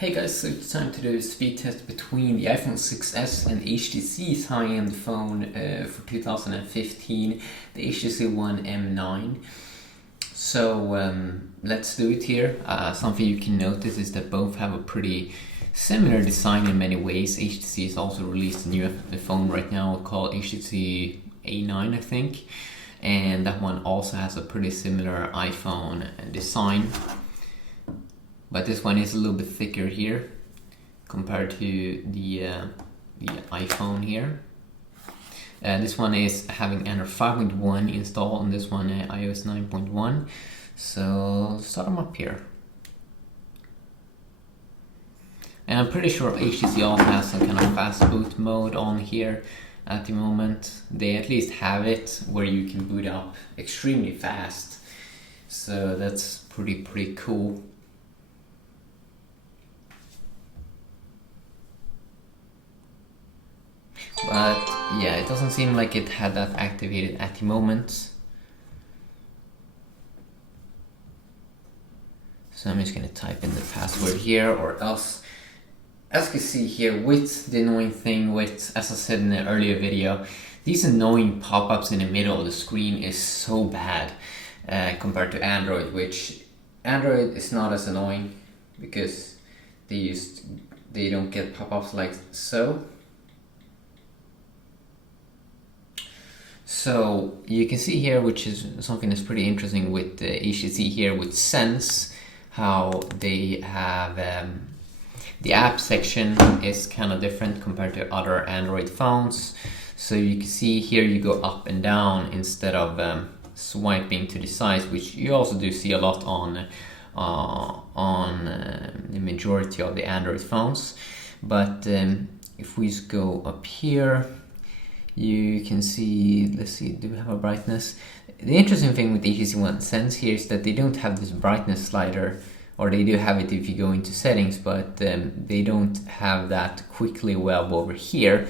Hey guys, so it's time to do a speed test between the iPhone 6s and HTC's high-end phone for 2015, the HTC One M9. So let's do it here. Something you can notice is that both have a pretty similar design in many ways. HTC has also released a new phone right now called HTC A9, I think. And that one also has a pretty similar iPhone design. But this one is a little bit thicker here compared to the iPhone here. This one is having Android 5.1 installed, and this one iOS 9.1. So start them up here. And I'm pretty sure HTC also has some kind of fast boot mode on here at the moment. They at least have it where you can boot up extremely fast. So that's pretty cool. But yeah, it doesn't seem like it had that activated at the moment. So I'm just gonna type in the password here, or else, as you can see here, with the annoying thing with, as I said in the earlier video, these annoying pop-ups in the middle of the screen is so bad compared to Android, which Android is not as annoying because they don't get pop-ups like so. So you can see here, which is something that's pretty interesting with HTC here with Sense, how they have the app section is kind of different compared to other Android phones. So you can see here you go up and down instead of swiping to the sides, which you also do see a lot on the majority of the Android phones. But if we just go up here, you can see, let's see, do we have a brightness? The interesting thing with HTC One Sense here is that they don't have this brightness slider, or they do have it if you go into settings, but they don't have that quickly web over here,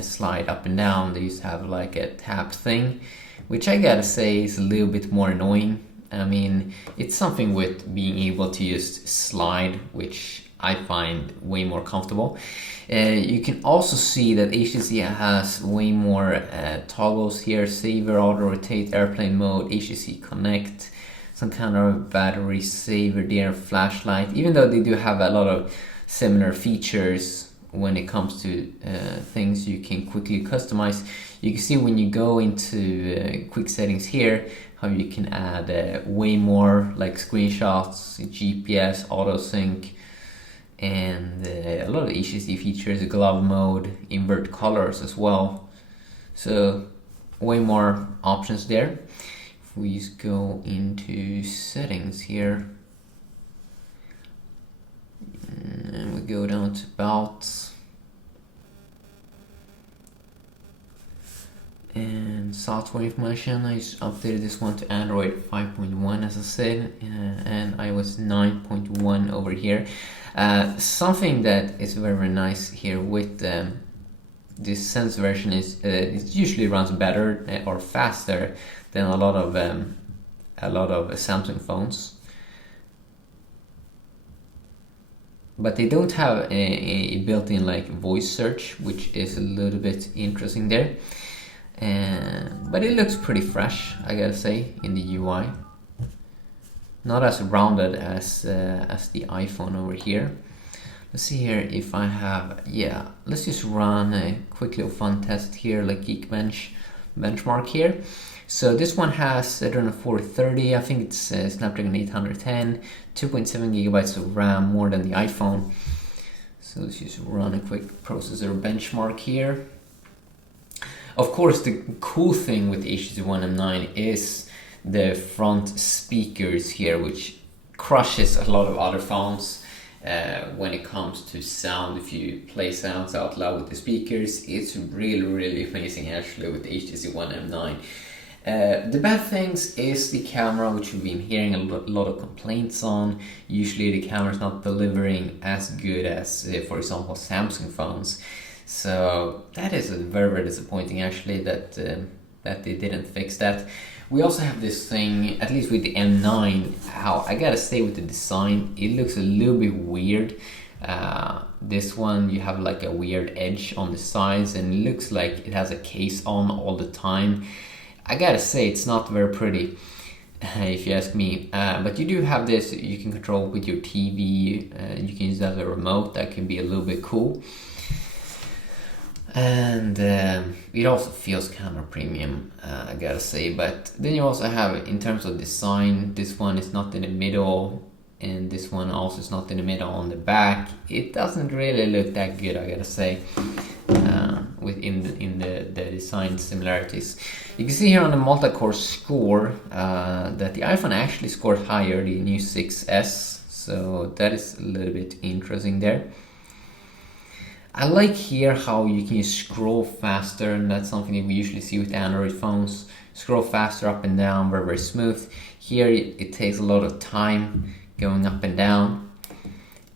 slide up and down. They just have like a tap thing, which I gotta say is a little bit more annoying. I mean, it's something with being able to just slide, which I find way more comfortable. You can also see that HTC has way more toggles here: saver, auto rotate, airplane mode, HTC Connect, some kind of battery saver there, flashlight. Even though they do have a lot of similar features when it comes to things you can quickly customize, you can see when you go into quick settings here how you can add way more, like screenshots, GPS, auto sync, and a lot of HTC features, glove mode, invert colors as well. So way more options there. If we just go into settings here, and we go down to about, and software information, I just updated this one to Android 5.1 as I said, and iOS 9.1 over here. Something that is very nice here with this Sense version is it usually runs better or faster than a lot of Samsung phones, but they don't have a built-in like voice search, which is a little bit interesting there. But it looks pretty fresh, I gotta say, in the UI. Not as rounded as the iPhone over here. Let's see here if I have, yeah, let's just run a quick little fun test here, like Geekbench benchmark here. So this one has Adreno 430, I think it's Snapdragon 810, 2.7 gigabytes of RAM, more than the iPhone. So let's just run a quick processor benchmark here. Of course, the cool thing with the HTC One M9 is the front speakers here, which crushes a lot of other phones when it comes to sound. If you play sounds out loud with the speakers, it's really amazing actually with the HTC One M9. The bad things is the camera, which we've been hearing a lot of complaints on. Usually the camera is not delivering as good as, for example, Samsung phones. So that is very disappointing actually that they didn't fix that. We also have this thing, at least with the M9, how I gotta say with the design, it looks a little bit weird This one you have like a weird edge on the sides and it looks like it has a case on all the time. I gotta say it's not very pretty if you ask me, but you do have this you can control with your TV. You can use that as a remote. That can be a little bit cool, and it also feels kind of premium, I gotta say. But then you also have, in terms of design, this one is not in the middle and this one also is not in the middle on the back. It doesn't really look that good, I gotta say, within the design similarities. You can see here on the multi-core score that the iPhone actually scored higher, the new 6S, so that is a little bit interesting there. I like here how you can scroll faster, and that's something that we usually see with Android phones. Scroll faster up and down, very, very smooth. Here it takes a lot of time going up and down,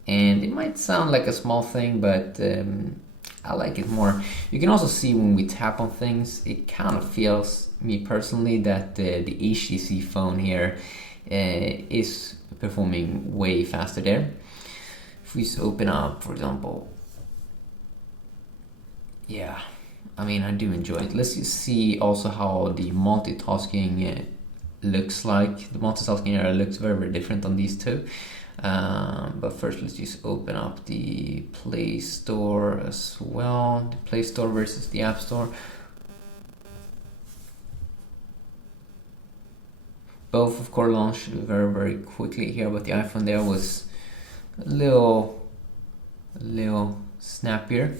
and it might sound like a small thing, but I like it more. You can also see when we tap on things, it kind of feels, me personally, that the HTC phone here is performing way faster there. If we just open up, for example, yeah, I mean, I do enjoy it. Let's just see also how the multitasking looks like. The multitasking area looks very, very different on these two. But first, let's just open up the Play Store as well. The Play Store versus the App Store. Both, of course, launched very, very quickly here, but the iPhone there was a little snappier.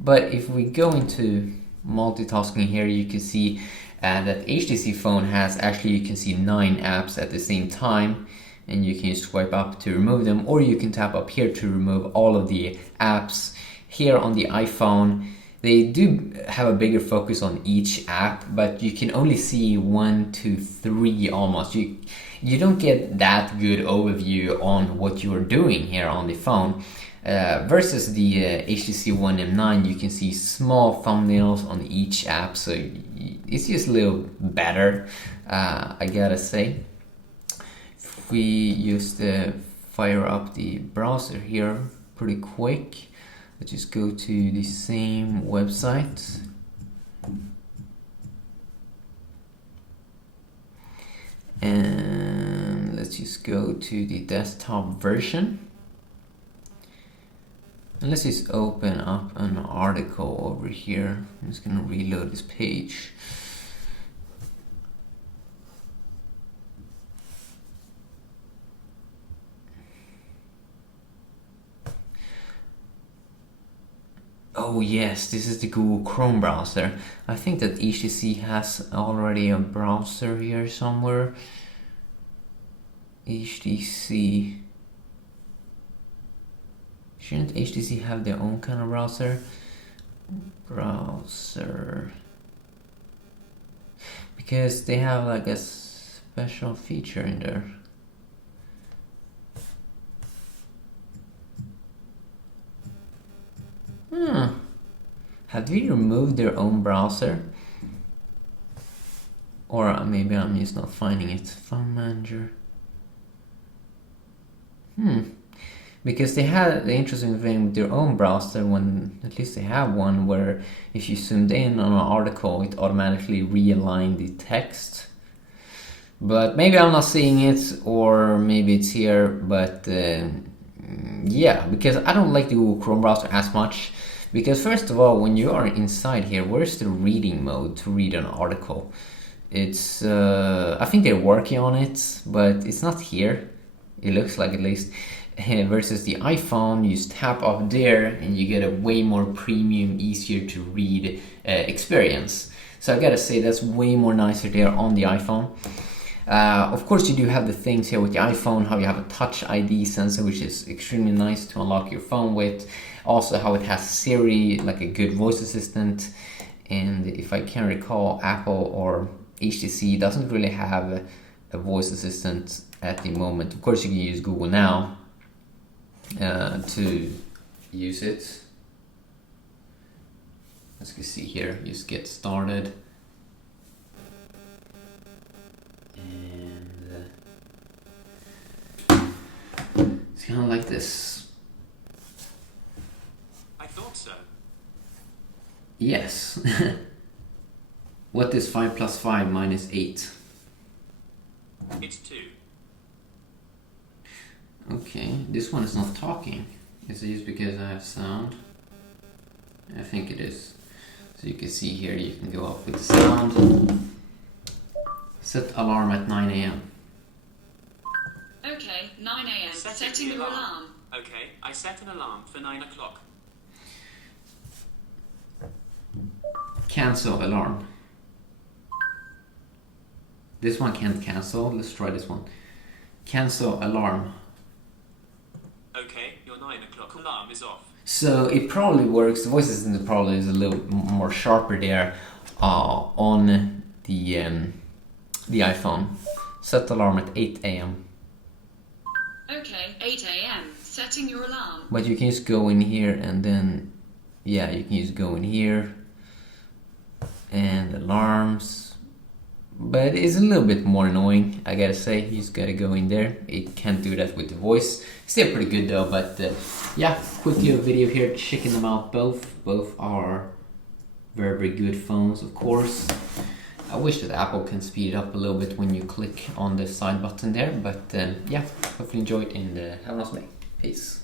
But if we go into multitasking here, you can see that HTC phone has actually, you can see 9 apps at the same time, and you can swipe up to remove them, or you can tap up here to remove all of the apps. Here on the iPhone, they do have a bigger focus on each app, but you can only see 1, 2, 3 almost. You don't get that good overview on what you're doing here on the phone. Versus the HTC One M9, you can see small thumbnails on each app, so it's just a little better, I gotta say. If we just fire up the browser here pretty quick, let's just go to the same website. And let's just go to the desktop version. And let's just open up an article over here. I'm just gonna reload this page. Oh yes, this is the Google Chrome browser. I think that HTC has already a browser here somewhere. HTC. Shouldn't HTC have their own kind of browser? Because they have like a special feature in there. Have they removed their own browser? Or maybe I'm just not finding it. Phone Manager. Because they had the interesting thing with their own browser, when at least they have one, where if you zoomed in on an article, it automatically realigned the text. But maybe I'm not seeing it, or maybe it's here, but yeah, because I don't like the Google Chrome browser as much. Because first of all, when you are inside here, where's the reading mode to read an article? It's, I think they're working on it, but it's not here. It looks like, at least. Versus the iPhone, you just tap up there and you get a way more premium, easier to read experience. So I gotta say, that's way more nicer there on the iPhone. Of course, you do have the things here with the iPhone, how you have a Touch ID sensor, which is extremely nice to unlock your phone with. Also how it has Siri, like a good voice assistant. And if I can recall, Apple or HTC doesn't really have a voice assistant at the moment. Of course, you can use Google Now to use it. As you can see here, just get started. And it's kind of like this. Yes. What is 5 plus 5 minus 8? It's 2. Okay, this one is not talking. Is it just because I have sound? I think it is. So you can see here, you can go up with the sound. Set alarm at 9 a.m. Okay, 9 a.m. Setting your alarm. Okay, I set an alarm for 9 o'clock. Cancel alarm. This one can't cancel. Let's try this one. Cancel alarm. Okay, your 9 o'clock alarm is off. So it probably works. The voice assistant probably is a little more sharper there on the iPhone. Set alarm at 8 a.m. Okay, 8 a.m. Setting your alarm. But you can just go in here and then, yeah, you can just go in here and alarms. But it's a little bit more annoying, I gotta say. You just gotta go in there. It can't do that with the voice. Still pretty good though, but yeah, quick little video here checking them out both. Both are very, very good phones, of course. I wish that Apple can speed it up a little bit when you click on the side button there, but yeah, hopefully enjoy it and have a nice day. Peace.